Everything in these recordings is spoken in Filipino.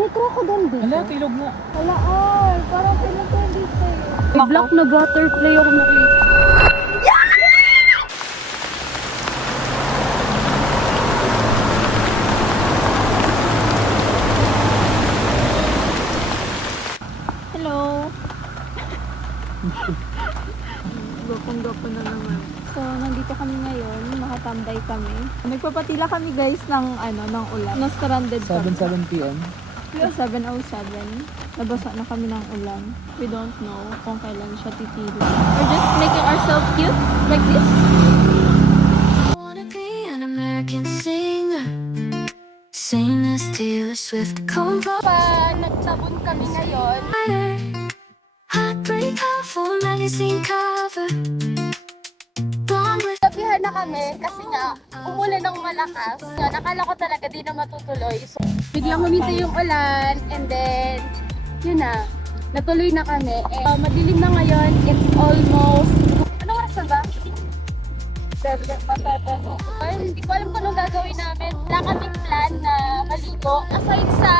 May crocodile dito. Hala, tilog na. Wala, ay. Parang pinagpapalito dito eh. May black na butterfly ako nakita. Hello. Gapang-gapa na naman. So, nandito kami ngayon. Nakatambay kami. Nagpapatila kami guys ng ng ulan. Na-stranded kami. 7 p.m. 7:07. Nabasa na kami ng ulan. We don't know kung kailan siya titigil. We're just making ourselves cute like this. I wanna be an American singer. Sing this Taylor Swift combo. Nagtabon kami ngayon. Heartbreak powerful magazine cover. Blonde with Sabihan na kami kasi nga umulan ng malakas. So, nakala ko talaga di na matutuloy. So, biglang huminto yung ulan and then yun na. Natuloy na kami. Madilim na ngayon. It's almost... Anong oras na ba? 7. Hindi ko alam kung anong gagawin namin. Wala kaming plan na maligo. Aside sa...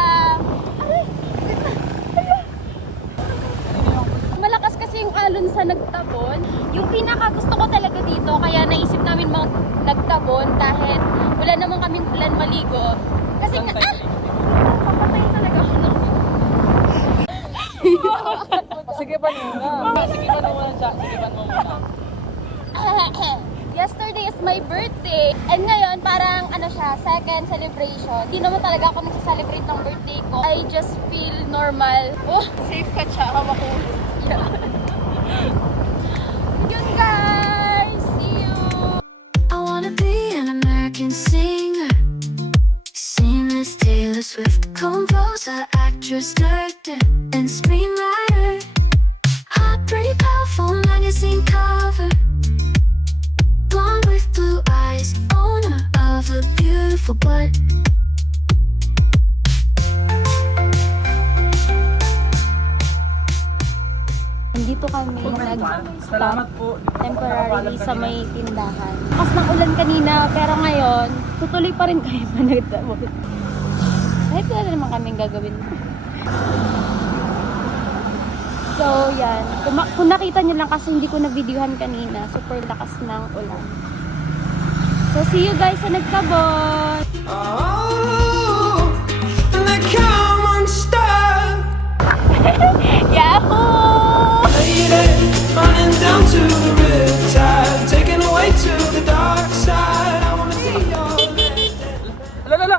Malakas kasi yung alon sa Nagtabon. Yung pinaka gusto ko talaga dito, kaya naisip namin nagtabon kahit wala naman kaming plan maligo. Kasi nga, papatay talaga ako ng Sige pa muna. Sige pa muna. Sige pa muna. Yesterday is my birthday. And ngayon, parang second celebration. Hindi naman talaga ako nagsa-celebrate ng birthday ko. I just feel normal. Oh, safe ka siya. Hawak ko. Yeah. Yun guys! See you! I wanna be an American singer. Sing this Taylor Swift composer, actress, director, and screenwriter. Heartbreak powerful magazine cover. Blonde with blue eyes, owner of a beautiful butt. Nandito kami Salamat po. temporarily sa may tindahan. Lakas ng ulan kanina, pero ngayon, tutuloy pa rin kami pa nagtabon. Kahit wala naman kaming gagawin. So, yan. Kung nakita nyo lang kasi hindi ko na-videohan kanina, super lakas ng ulan. So, see you guys sa Nagtabon! Oh, and they come unstuck. Yahoo! Lady, running down to the riptide, taken away to the dark side. I wanna see your Lala.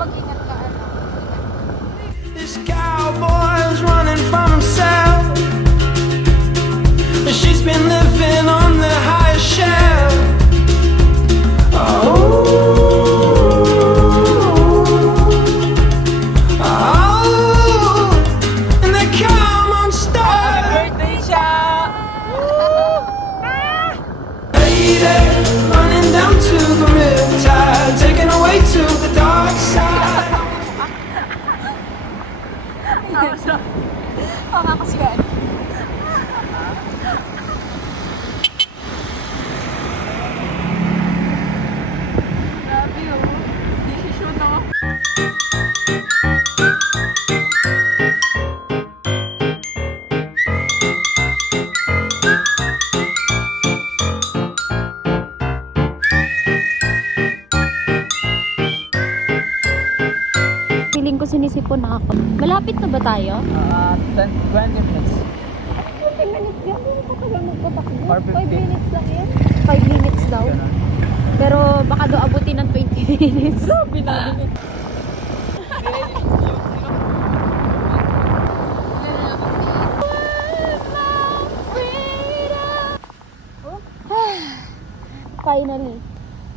Mag-ingat ka, This cowboy's running from himself. She's been living on the highest shelf. Oh, and they come unstuck. Birthday siya! Lady, running down to the riptide, taken away to the dark side. Feeling ko sinisipon na ako. Malapit na ba tayo? 20 minutes. 20 minutes yan. Hindi ko tagal magpatakbo. Or 5 15. minutes lang yan. 5 minutes daw. Ganun. Pero baka daw abutin ng 20 minutes. Grabe na. Finally.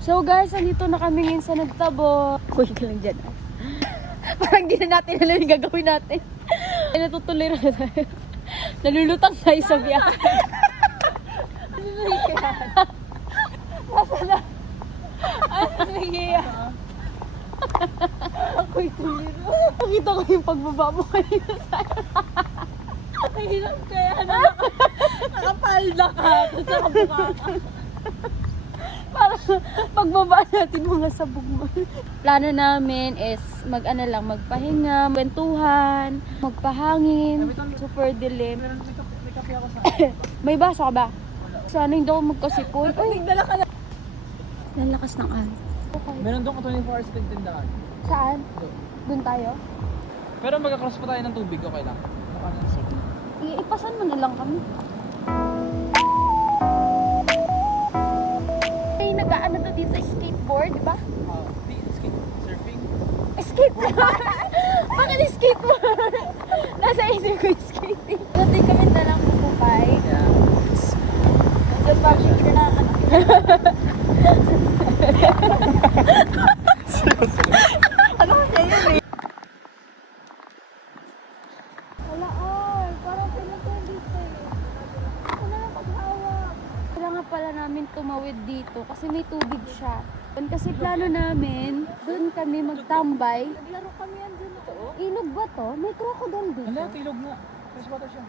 So guys, nandito na kami ngayon sa Nagtabo. Kuy ka lang dyan. Parang di na natin alam yung gagawin natin. Ay, natutuloy na tayo. Nalulutang tayo sa biyahe. Nasa na? Ano nangyaya? Ako'y tuliro. Nakita ko yung pagbaba mo kanina sa'yo. Ang hirap kaya nakapalda ka. Tapos nakabuka ka. Para pagbaba natin mga sabog mo. Plano namin is magpahinga, kwentuhan, magpahangin, super dilim. May kape ako sa May baso ka ba? Sana hindi ako magkasipon. Uy, dala ka na. Lalakas ng an. Meron doon ka 24 hours tindahan. Saan? Doon. Doon tayo? Pero magka-cross pa tayo ng tubig, okay lang. Sige. Ipasan mo na lang kami. Ay, nag-ano to dito, skateboard, di ba? Di, surfing. Skateboard? Bakit skateboard? Nasa isip ko yung skating. Dati kami na lang bukupay. Yeah. Just picture na ano. Ano kasi yun eh? Wala ay, parang pinatulog sa'yo. Wala na pag-hawak. Kailangan pala namin tumawid dito kasi may tubig siya. Kasi plano namin, doon kami magtambay. Naglaro kami yan doon. Ilog ba to? May crocodile dito. Hala, tilog nga. Freshwater siya.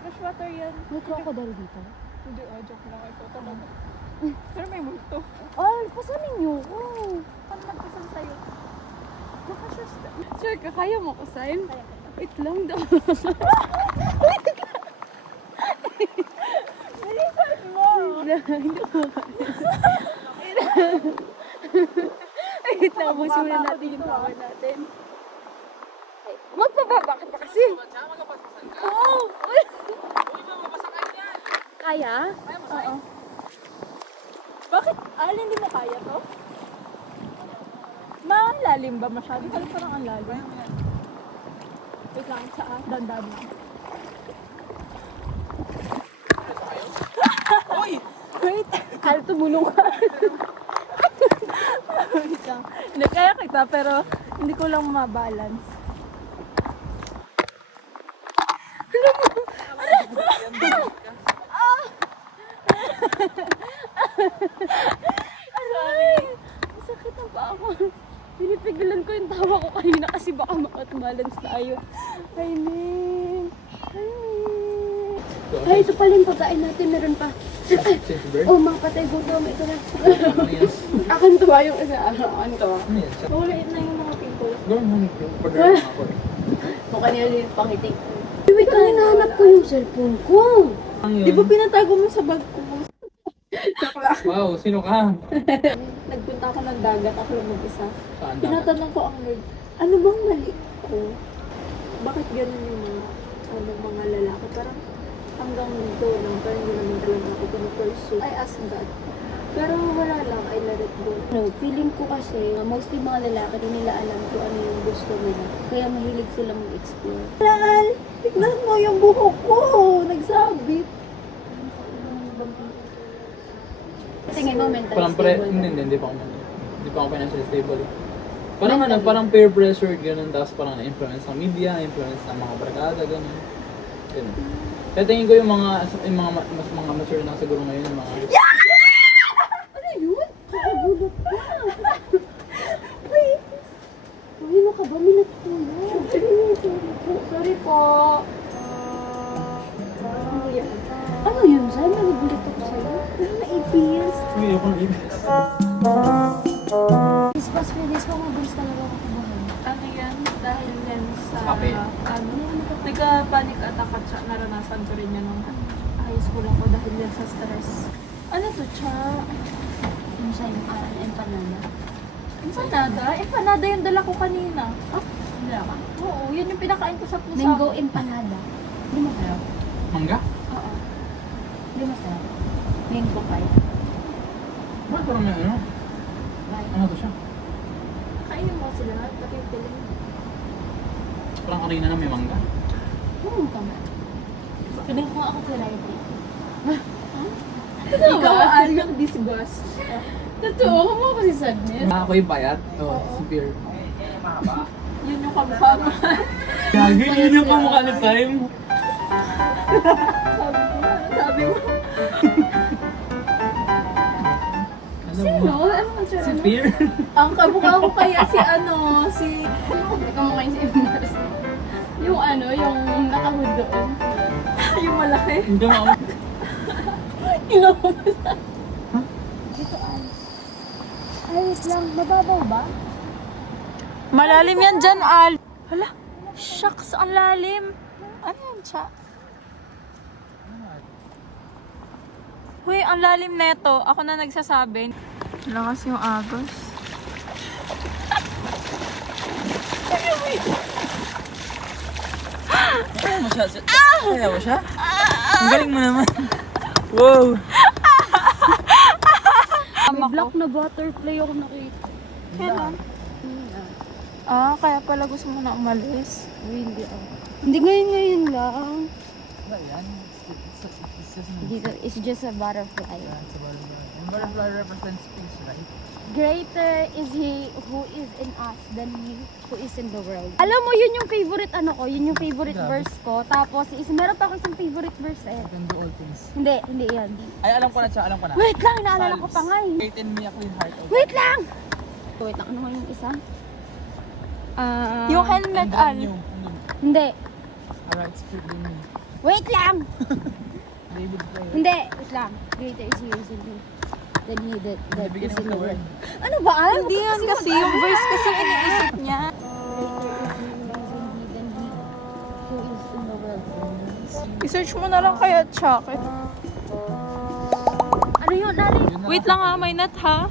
Freshwater yan. May crocodile dito. Hindi, joke lang. Ito talaga. Pero may multo. Oh, pasanin niyo ko. Paano magpasan sa'yo? Nakasya. Sure ka, kaya mo ko, Sam? Wait lang daw. Bilisan mo! Wait lang, hindi ko wait lang, busin muna natin yung power natin. Magpababakit pa kasi. Oo! Kaya? Oo. Bakit? Hindi mo kaya to? Malalim ba masyado? Parang ang lalim. Wait lang, saan? Dandan lang. Uy! Wait! Tumulong ka. Wait lang. Hindi, kaya kita pero hindi ko lang mabalance. Sorry. Sakit ang paa ko. Pinipigilan ko yung tawa ko kanina kasi baka makatbalance tayo. Hi, Min. Hi, Min. Ay, ito pala yung pagkain natin. Meron pa. Bird? Oh, mga patay gutom. Ito na. Akan tuwa yung isa. Akan tuwa. Mauliit na yung mga pimples. Gawin mo nito. Pag-gawin ako. Mukha niya din yung pangiti. Wait, hinahanap ko yung cellphone ko. Di ba Pinatago mo sa bag ko? Wow, sino ka? Nagpunta ako ng dagat. Ako lang mag-isa. Saan dapat? Tinatanong ko ang nerd, ano bang mali ko? Bakit ganun yung mga lalaki? Parang hanggang dito lang, parang hindi naman talaga ako pinipursue. I asked God. Pero wala lang, I let it go. No, feeling ko kasi, mostly mga lalaki, di nila alam kung ano yung gusto nila. Kaya mahilig sila mag-explore. Lal! Tignan mo yung buhok ko! Nagsabit! Tingin mo mental Parang stable hindi pa ako financially stable. Parang peer pressure, gano'n, tapos parang na-influence ng media, influence ng mga barkada, gano'n. Gano'n. Kaya tingin ko yung mga mas mga mature na siguro ngayon, yung mga... Ano yun? Nakagulat ka. Wait. Ano ka ba? May natulog. Sorry po. Ano yan? Ano yun, Zay? Nagugulat ako sa'yo. Ano naipis? Hindi ako nag-ibig. This past few days ko, mabilis talaga ako kumain. Ano yan? Dahil yan sa... Kape. Nagka-panic attack at siya. Naranasan ko rin yan nung high school ako dahil yan sa stress. Ano to, cha? Yung sa empanada. Empanada? Empanada yung dala ko kanina. Wala ka? Oo, yun yung pinakain ko sa pusa. Mango empanada. Hindi mo sarap? Mangga? Oo. Hindi mo sarap? Mango pie. Bakit parang may ano? Pie. Ano to siya? Kainin mo sila, pati yung feeling. Parang arena na may mangga. ka nga. Piling ko ako si Riley. Ikaw, yung disgust. Totoo, ako mo kasi sadness. Ako yung bayat? Oo, si Pierre. Yun yung kamukha mo. Gagi, yun yung kamukha ni Time. Sabi mo. Sino? Ano ang tsura Si mo? Pierre? Ang kamukha ko kaya si Ikaw mo kayo si Emas. Yung ano, yung nakahood doon. yung malaki. Hindi mo ako. Dito, Ans. Ay, wait lang. Mababaw ba? Malalim yan dyan, Al. Hala, shucks, ang lalim. Ano yan, siya? Uy, ang lalim neto. Ako na nagsasabi. Lakas yung agos. Kaya mo siya? Kaya mo siya? Ang galing mo naman. Wow! May black na butterfly ako nakita. Kailan? Ah, kaya pala gusto mo na umalis. Uy, hindi ako. Hindi ngayon lang. Ba yan? It's just a butterfly. And butterfly represents peace, right? Greater is he who is in us than he who is in the world. Alam mo, yun yung favorite ano ko, yun yung favorite verse ko. Tapos, meron pa ako isang favorite verse eh. You can do all things. Hindi yan. Ay, alam ko na siya, alam ko na. Wait lang, naalala ko pa nga eh. Create in me a clean heart. Wait lang! Wait lang, ano nga yung isa? Yung helmet, Al. Hindi. Alright, spirit in me. Wait lang! David Player. Hindi, wait lang. Greater is he who is in me than he that Bigyan is mo in sa the word. world. Ano ba? Hindi yan kasi yung verse kasi iniisip niya. Greater is he who is in me than he who is in the world. I-search mo na lang kaya, Chuck. Ano yun, Nali? Wait lang ha, may net ha.